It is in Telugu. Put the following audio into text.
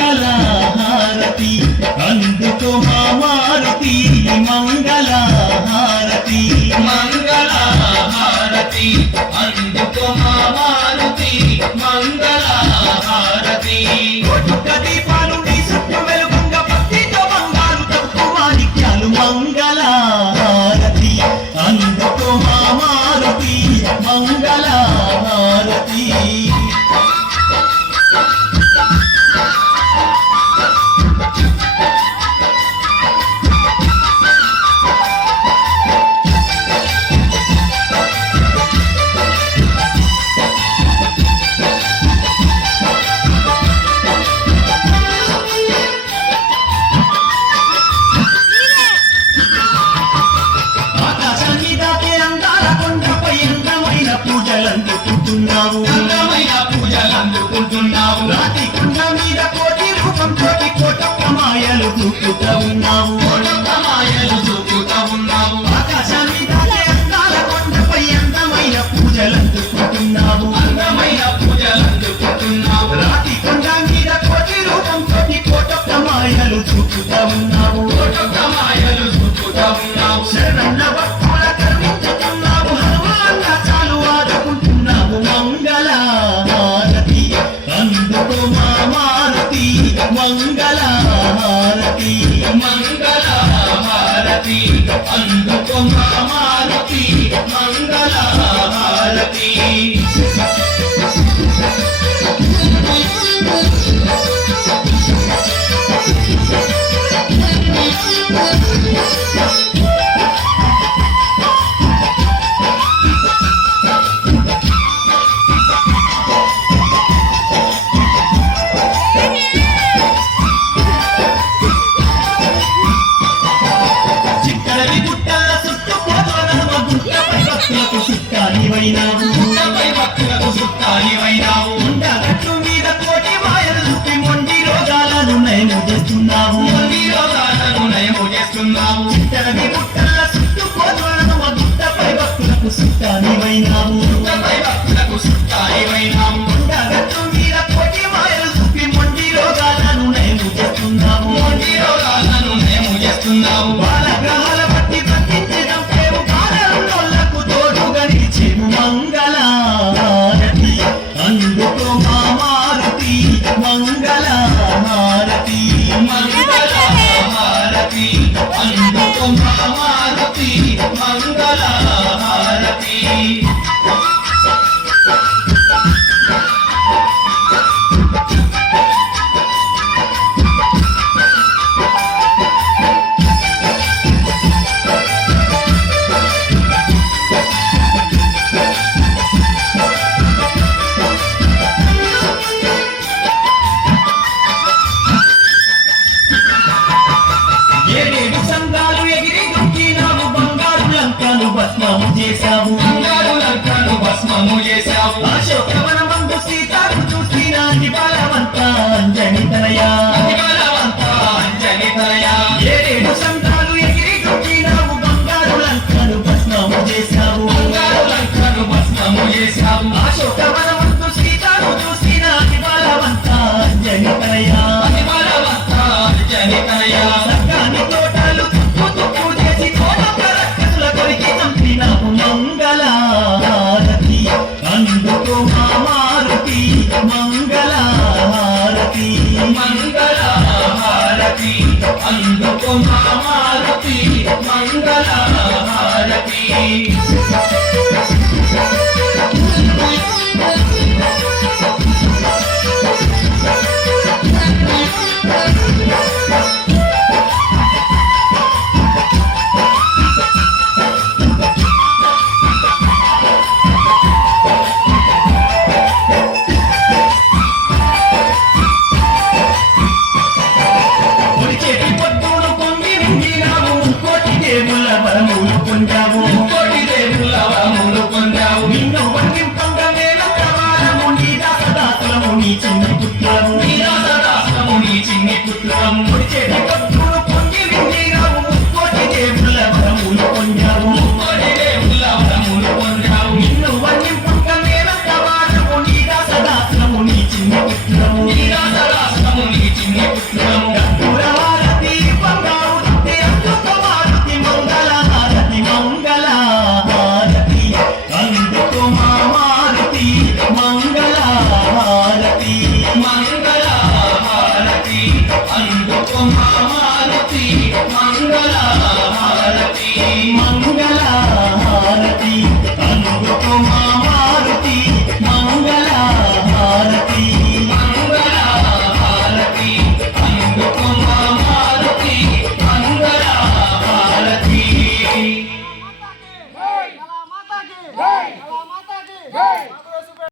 మంగళహారతి. అందుకో మారుతి మంగళహారతి. మంగళహారతి. అందుకో మారుతి మంగళ మాయలు ఉన్నావు మాయలు చూపుతా ఉన్నావు ఆకాశాన్ని దాటే అందాల కొండపై అందమైన పూజలందుకుంటున్నావు అందమైన రాతి కొండ మీద కోటి రూపం కోటి కోటొక్క మాయలు ఉన్నావు కోటొక్క మాయలు చూపుతా ఉన్నావు శరణన్న హారతి మంగళ హారతి అందుకో మా మంగళ హారతి సుట్టానివైనావు భక్తులకు సుట్టానివైనావు ఉండగట్టు మీద కోటి మాయలు చూపి మొండి రోగాలను నయము చేస్తున్నావు రోగాలను నయము చేస్తున్నావు గుట్టల చుట్టూ గుట్టపై భక్తులకు భక్తులకు భస్మము చేశావు. అశోకవనమందు సీతాకు చూసినాది బలవంత అంజని తనయా. బలవంత అంజని తనయ. ఏడేడు సంఘాలు ఎగిరి దుఃఖినావు బంగారు లంకను భస్మము చేశావు. బంగారు లంకను భస్మము చేశావు. అశోకవనమందు సీతాకు చూసినాది బలవంత అంజని తనయా. బలవంత అంజని తనయ. సర్గాని తోటలు తుప్పు తుప్పు చేసి కొరికి చంపినావు మంగళ. మారుతి మంగళ హారతి.